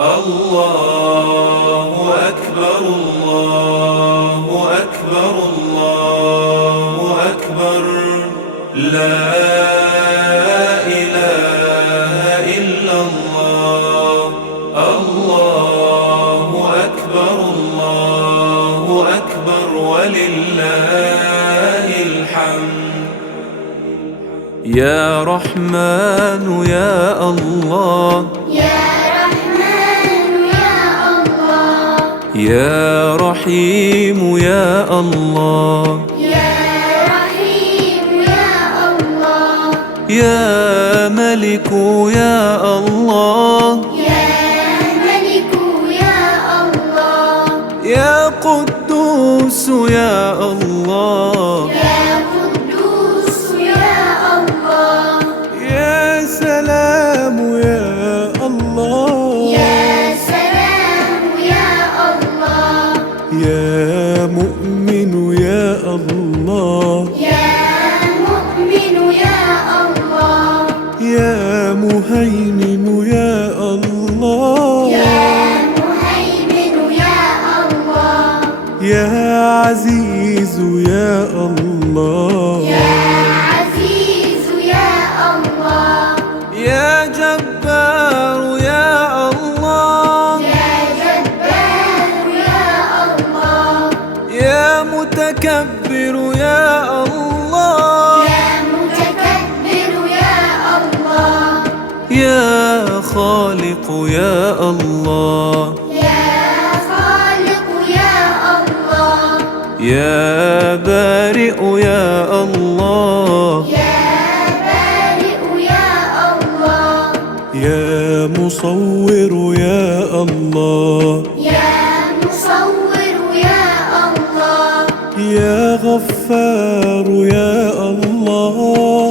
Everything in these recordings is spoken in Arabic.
الله أكبر الله أكبر الله أكبر لا إله إلا الله الله أكبر الله أكبر ولله الحمد يا رحمن يا الله يا رحيم يا الله يا رحيم يا الله يا ملك يا الله يا ملك يا الله يا قدوس يا الله يا قدوس يا الله يا سلام يا الله يا سلام يا الله يا مؤمن يا الله يا مؤمن يا الله يا مهيمن يا الله يا مهيمن يا الله يا عزيز يا الله يا عزيز يا الله يا جبار يا الله يا جبار يا الله يا متكبر يا الله يا متكبر يا الله يا خالق يا الله يا خالق يا الله يا بارئ يا الله يا بارئ يا الله يا مصور يا الله يا مصور يا الله يا غفار يا الله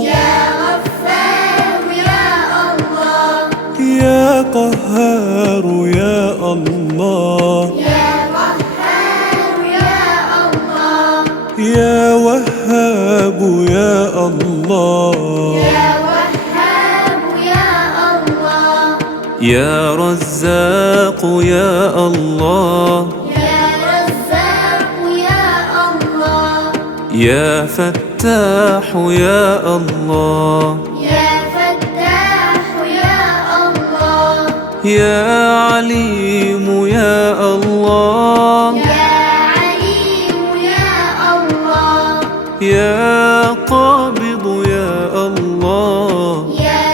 يا غفار يا الله يا قهار يا الله يا قهار يا الله يا وهاب يا الله يا وهاب يا الله يا رزاق يا الله يا رزاق يا الله يا فتاح يا الله يا فتاح يا الله يا عليم يا الله يا عليم يا الله يا قابض يا الله يا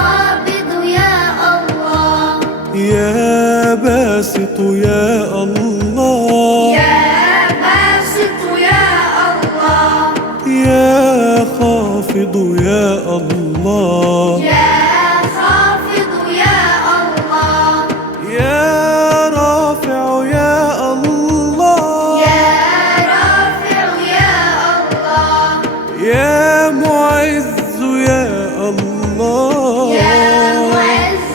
قابض يا الله يا باسط يا الله يا باسط يا الله يا خافض يا الله يا خافض يا الله يا رافع يا الله يا رافع يا الله يا معز يا الله يا معز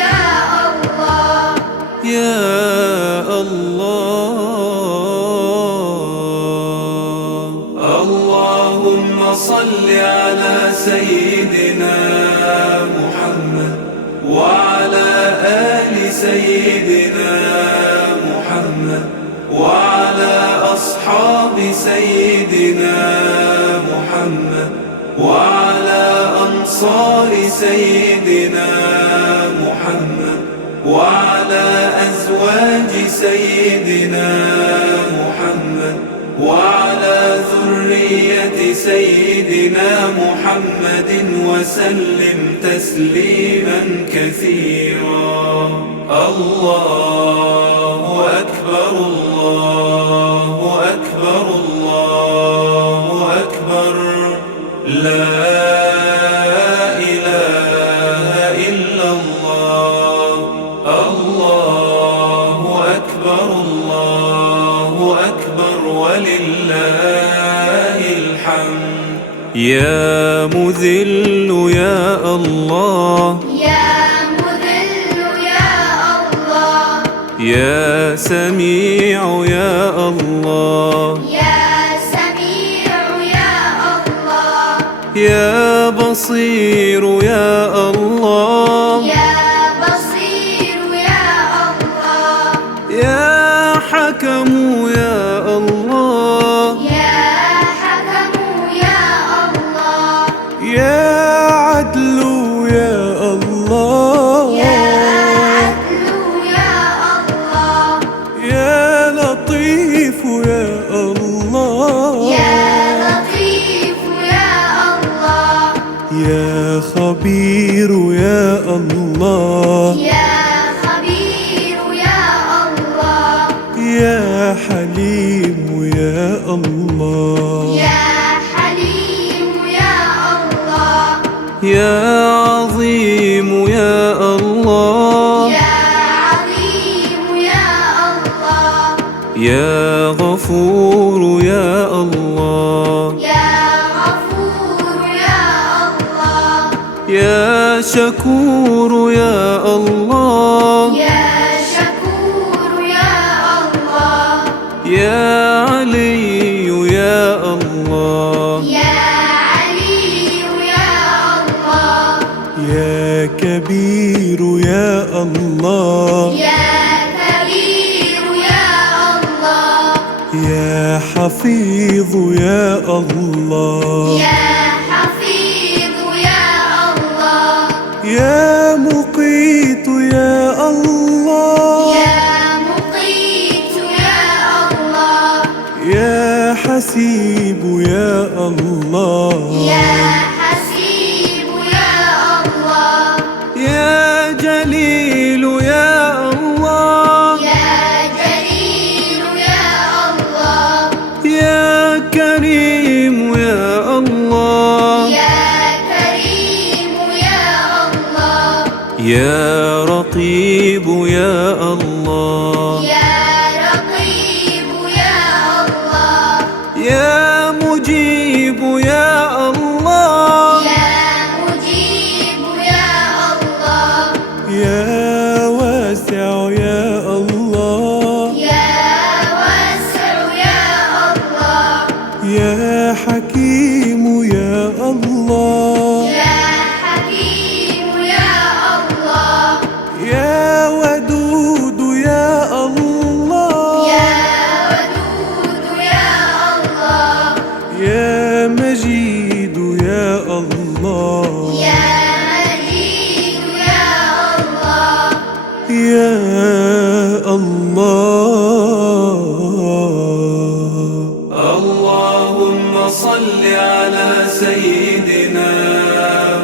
يا الله يا الله اللهم صل على سيدنا محمد وعلى آل سيدنا محمد وعلى أصحاب سيدنا محمد وعلى أنصار سيدنا محمد وعلى أزواج سيدنا محمد وعلى ذرية سيدنا محمد وسلم تسليما كثيرا الله أكبر الله أكبر الله أكبر لا إله إلا الله الله أكبر الله أكبر ولله الحمد يا مذل يا الله يا مذل يا الله يا سميع يا الله يا سميع يا الله يا بصير يا الله يا بصير يا الله. يا حليم يا الله. يا عظيم يا الله. يا عظيم يا الله. يا غفور يا الله. يا غفور يا الله. يا شكور يا الله. يا شكور يا الله. يا علي يا الله. يا علي يا الله. يا كبير يا الله. يا كبير يا الله. يا حفيظ يا الله. يا حفيظ يا الله. يا مقيت يا الله. يا مقيت يا الله. يا حسيب يا الله. يا حسيب يا الله. يا جليل يا الله. يا جليل يا الله. يا كريم يا الله. يا كريم يا الله. يا رقيب يا الله. يا رقيب يا الله. يا مجيب يا الله. يا مجيب يا الله. يا واسع يا الله. يا واسع يا الله. يا حكيم يا الله. يا حكيم يا الله. يا ودود يا الله. يا ودود يا الله. يا مجيد يا الله. يا مجيد يا الله. يا الله. اللهم صل على سيدنا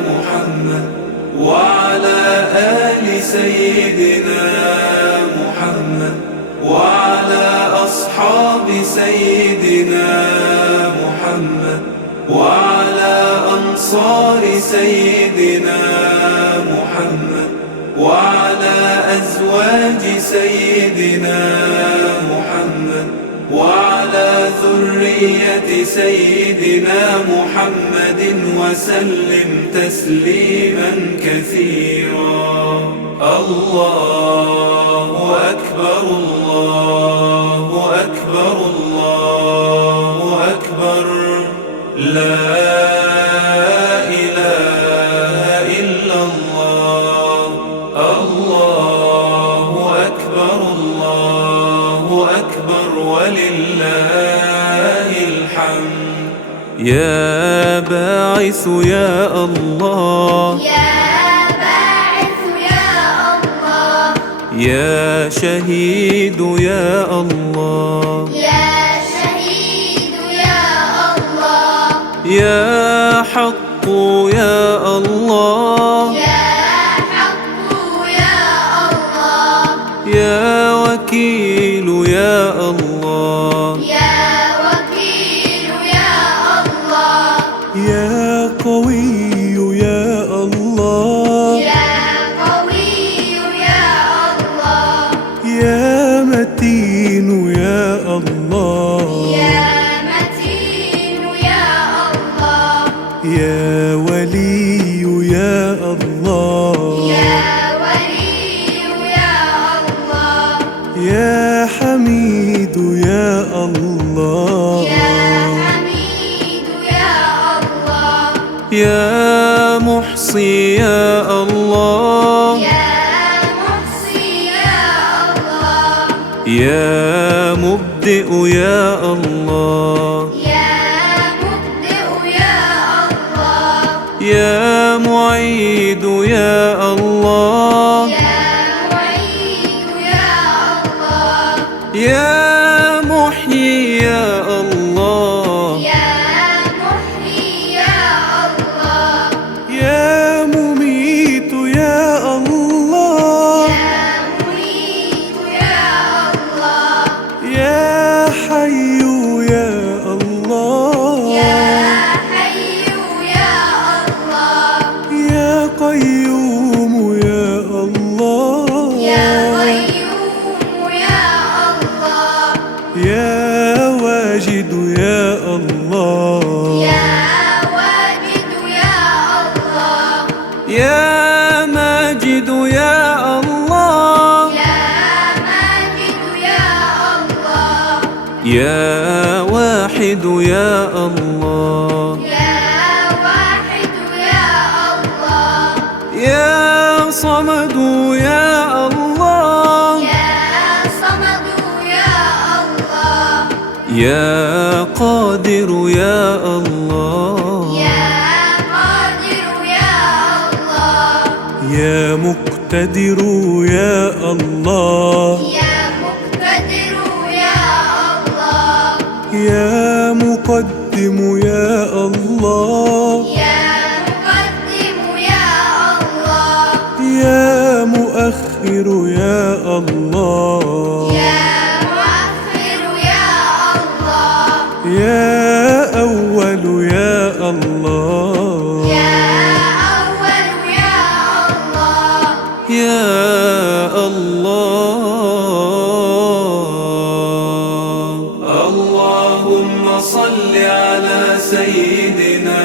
محمد وعلى آل سيدنا محمد وعلى أصحاب سيدنا محمد وعلى أنصار سيدنا محمد وعلى أزواج سيدنا محمد وعلى ذرية سيدنا محمد وسلم تسليما كثيرا. الله أكبر الله أكبر الله أكبر. لا إله إلا الله. الله أكبر الله أكبر ولله الحمد. يا باعث يا الله. يا باعث يا الله. يا شهيد يا الله. يا شهيد يا الله. يا حق يا الله. يا حق يا الله. يا وكيل يا الله. يا وكيل يا الله. يا قوي يا الله. يا قوي يا الله. يا متين يا الله. يا متين يا الله. يا ولي يا الله. يا ولي يا الله. يا حميد يا الله. يا حميد يا الله. يا محصي يا الله. يا محصي يا الله. يا مبدئ يا الله. يا مبدئ يا الله. يا معيد يا الله. يا معيد يا الله. يا محيي يا الله. يا محيي يا الله. يا مميت يا الله. يا مميت يا الله. يا حي يا يا واحد يا الله يا واحد يا الله يا صمد يا الله يا صمد يا الله يا قادر يا الله يا قادر يا الله يا مقتدر يا الله يا مقتدر يا الله يا مقدم يا الله يا مقدم يا الله يا مؤخر يا الله يا مؤخر يا الله يا أول يا الله يا أول يا الله يا الله. اللهم صل على سيدنا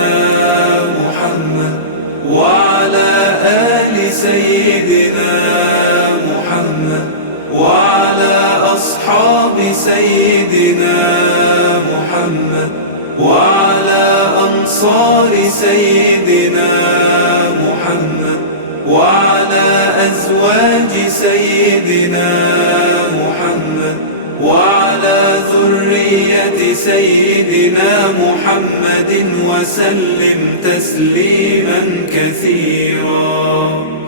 محمد وعلى آل سيدنا محمد وعلى أصحاب سيدنا محمد وعلى أنصار سيدنا محمد وعلى أزواج سيدنا محمد وعلى ذرية سيدنا محمد وسلم تسليما كثيرا.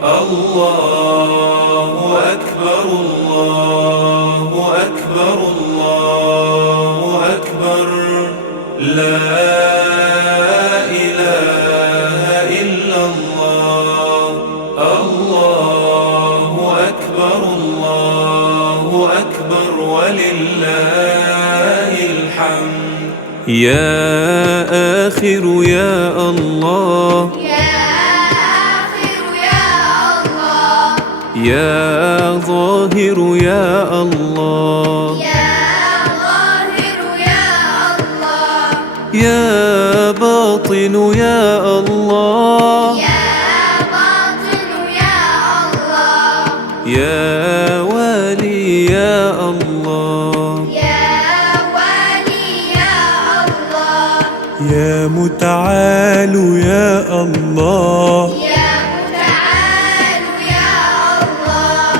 الله أكبر الله أكبر الله أكبر لا إله إلا الله. الله أكبر الله أكبر ولله الحمد. يا آخر يا الله يا آخر يا الله يا ظاهر يا الله يا ظاهر يا الله يا باطن يا الله يا باطن يا الله يا والي يا الله يا والي يا الله يا متعال يا الله يا متعال يا الله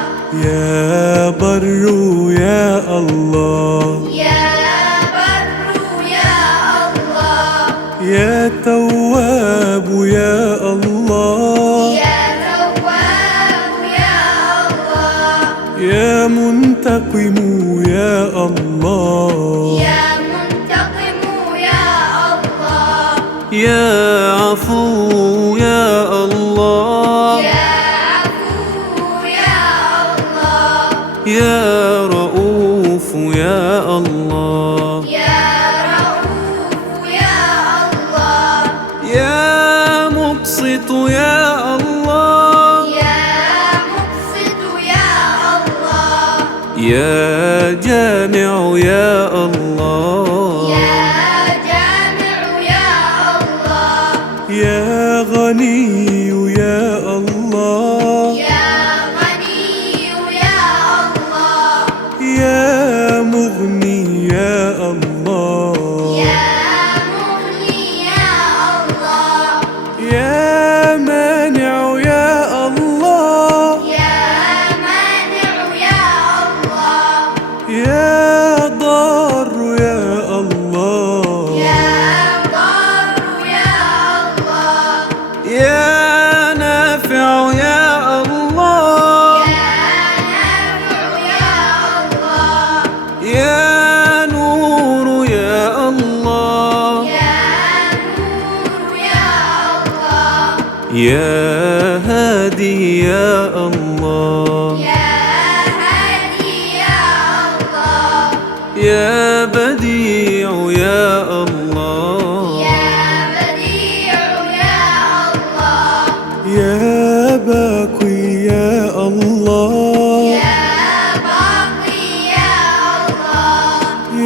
يا بر يا الله يا بر يا الله يا تواب يا الله يا تواب يا الله يا منتقم يا الله يا منتقم يا الله يا عفو يا الله يا عفو يا الله يا رؤوف يا الله يا رؤوف يا الله يا مقسط يا الله يا مقسط يا الله يا جامع يا الله يا جامع يا الله يا غني يا الله يا غني يا الله يا مغني يا الله يا مغني يا الله يا مانع يا الله يا مانع يا الله يا ضار يا الله يا ضار يا الله يا نافع يا الله يا نافع يا الله يا نور يا الله يا نور يا الله يا هادي يا الله يا هادي يا الله يا بديع يا الله يا بديع يا الله يا باقي يا الله يا باقي يا الله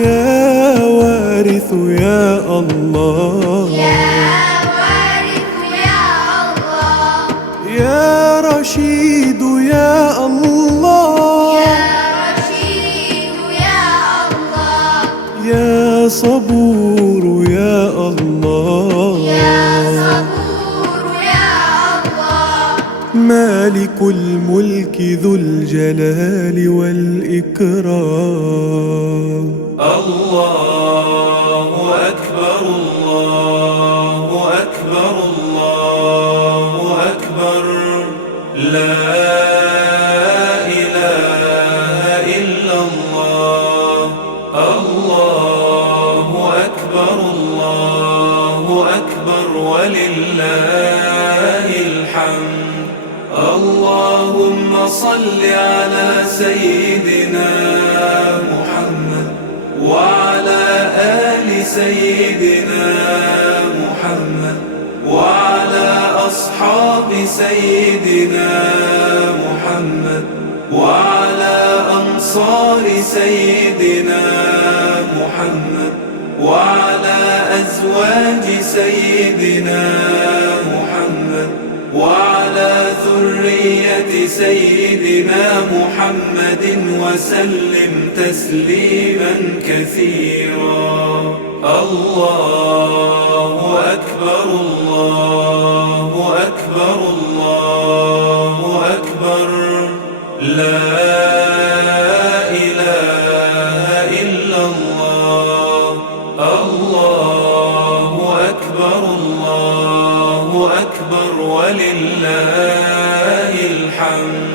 يا وارث يا الله يا وارث يا الله يا رشيد يا الله يا رشيد يا الله الملك ذو الجلال والإكرام. الله أكبر الله أكبر الله أكبر لا إله إلا الله. الله أكبر الله أكبر ولله الحمد. اللهم صل على سيدنا محمد وعلى آل سيدنا محمد وعلى أصحاب سيدنا محمد وعلى أنصار سيدنا محمد وعلى أزواج سيدنا محمد وعلى ذرية سيدنا محمد وسلم تسليما كثيرا. الله أكبر الله أكبر الله أكبر لا إله إلا الله. الله أكبر الله أكبر ولله الحمد.